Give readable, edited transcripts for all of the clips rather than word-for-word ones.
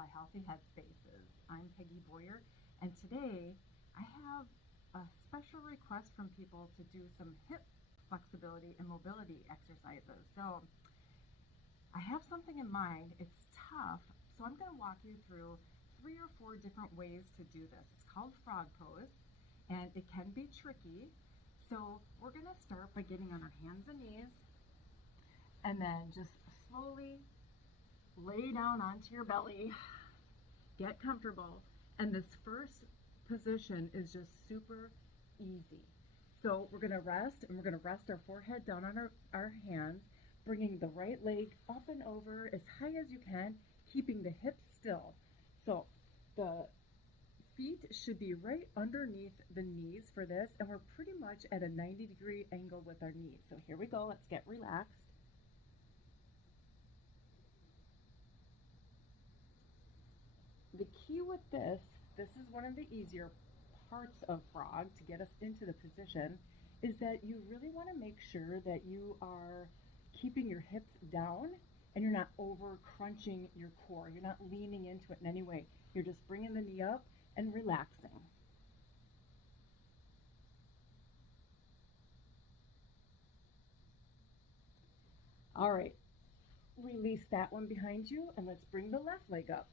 by Healthy Headspaces. I'm Peggy Boyer, and today I have a special request from people to do some hip flexibility and mobility exercises. So I have something in mind. It's tough, so I'm going to walk you through 3 or 4 different ways to do this. It's called frog pose, and it can be tricky. So we're going to start by getting on our hands and knees, and then just slowly lay down onto your belly, get comfortable, and this first position is just super easy. So we're going to rest, and we're going to rest our forehead down on our hands, bringing the right leg up and over as high as you can, keeping the hips still. So the feet should be right underneath the knees for this, and we're pretty much at a 90-degree angle with our knees. So here we go, let's get relaxed. The key with this is one of the easier parts of frog to get us into the position, is that you really want to make sure that you are keeping your hips down and you're not over crunching your core. You're not leaning into it in any way. You're just bringing the knee up and relaxing. All right, release that one behind you, and let's bring the left leg up.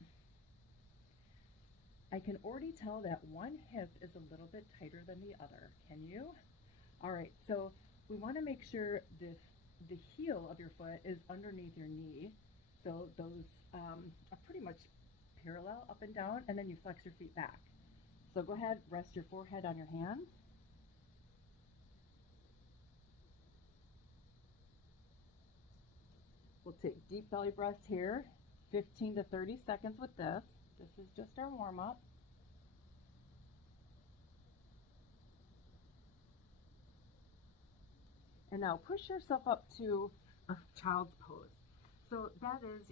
I can already tell that one hip is a little bit tighter than the other. Can you? All right, so we want to make sure the heel of your foot is underneath your knee. So those are pretty much parallel up and down, and then you flex your feet back. So go ahead, rest your forehead on your hands. We'll take deep belly breaths here, 15 to 30 seconds with this. This is just our warm-up. And now push yourself up to a child's pose. So that is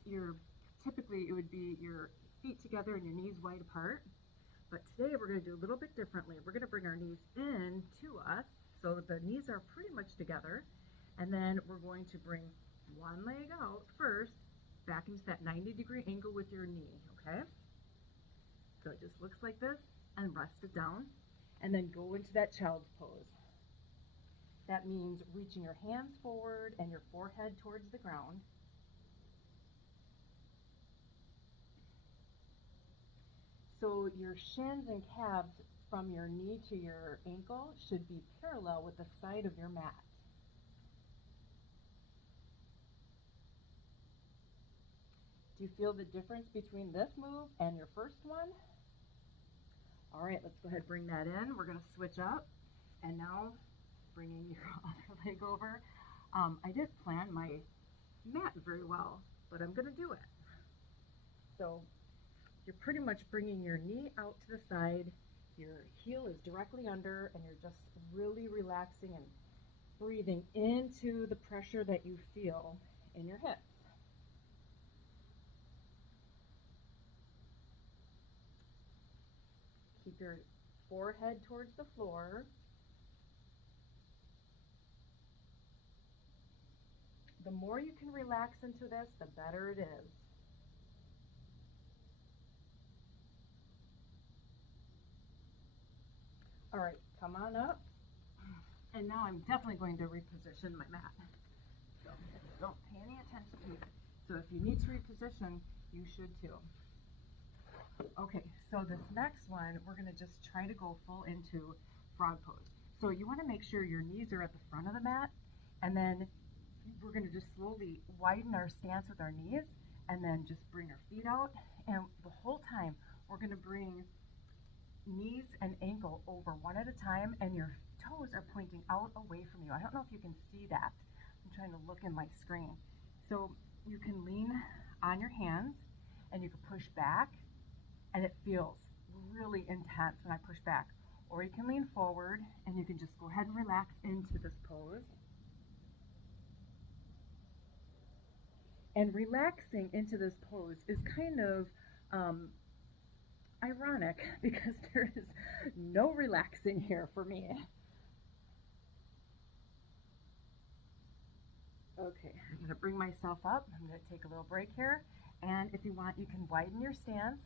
typically it would be your feet together and your knees wide apart. But today we're going to do a little bit differently. We're going to bring our knees in to us so that the knees are pretty much together. And then we're going to bring one leg out first, back into that 90-degree angle with your knee, okay? So it just looks like this, and rest it down, and then go into that child's pose. That means reaching your hands forward and your forehead towards the ground. So your shins and calves from your knee to your ankle should be parallel with the side of your mat. Do you feel the difference between this move and your first one? All right, let's go ahead and bring that in. We're going to switch up, and now bringing your other leg over. I didn't plan my mat very well, but I'm going to do it. So you're pretty much bringing your knee out to the side, your heel is directly under, and you're just really relaxing and breathing into the pressure that you feel in your hips. Keep your forehead towards the floor. The more you can relax into this, the better it is. All right, come on up. And now I'm definitely going to reposition my mat. So don't pay any attention to it. So if you need to reposition, you should too. Okay, so this next one, we're going to just try to go full into frog pose. So you want to make sure your knees are at the front of the mat, and then we're going to just slowly widen our stance with our knees, and then just bring our feet out. And the whole time, we're going to bring knees and ankle over one at a time, and your toes are pointing out away from you. I don't know if you can see that. I'm trying to look in my screen. So you can lean on your hands, and you can push back, and it feels really intense when I push back. Or you can lean forward, and you can just go ahead and relax into this pose. And relaxing into this pose is kind of ironic, because there is no relaxing here for me. Okay, I'm going to bring myself up. I'm going to take a little break here, And if you want, you can widen your stance.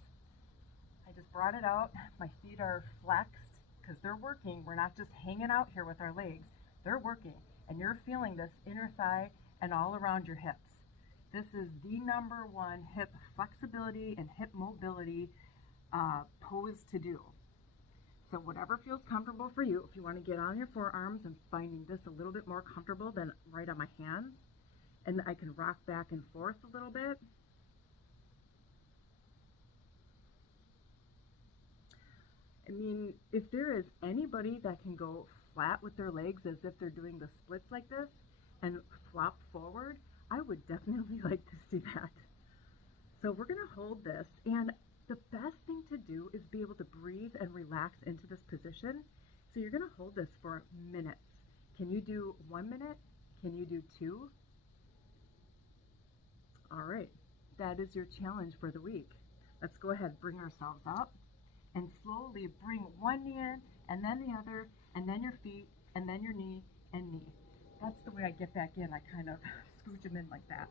I just brought it out. My feet are flexed because they're working. We're not just hanging out here with our legs. They're working. And you're feeling this inner thigh and all around your hips. This is the number one hip flexibility and hip mobility pose to do. So whatever feels comfortable for you, if you want to get on your forearms and finding this a little bit more comfortable than right on my hands, and I can rock back and forth a little bit. I mean, if there is anybody that can go flat with their legs as if they're doing the splits like this and flop forward, I would definitely like to see that. So we're going to hold this, and the best thing to do is be able to breathe and relax into this position. So you're going to hold this for minutes. Can you do 1 minute? Can you do 2? All right, that is your challenge for the week. Let's go ahead, bring ourselves up, and slowly bring one knee in, and then the other, and then your feet, and then your knee, and knee. That's the way I get back in. I kind of scooch them in like that.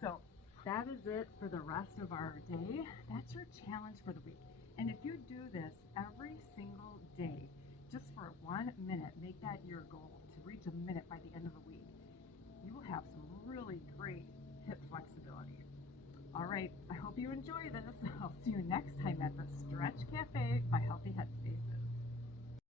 So that is it for the rest of our day. That's your challenge for the week. And if you do this every single day, just for 1 minute, make that your goal to reach a minute by the end of the week.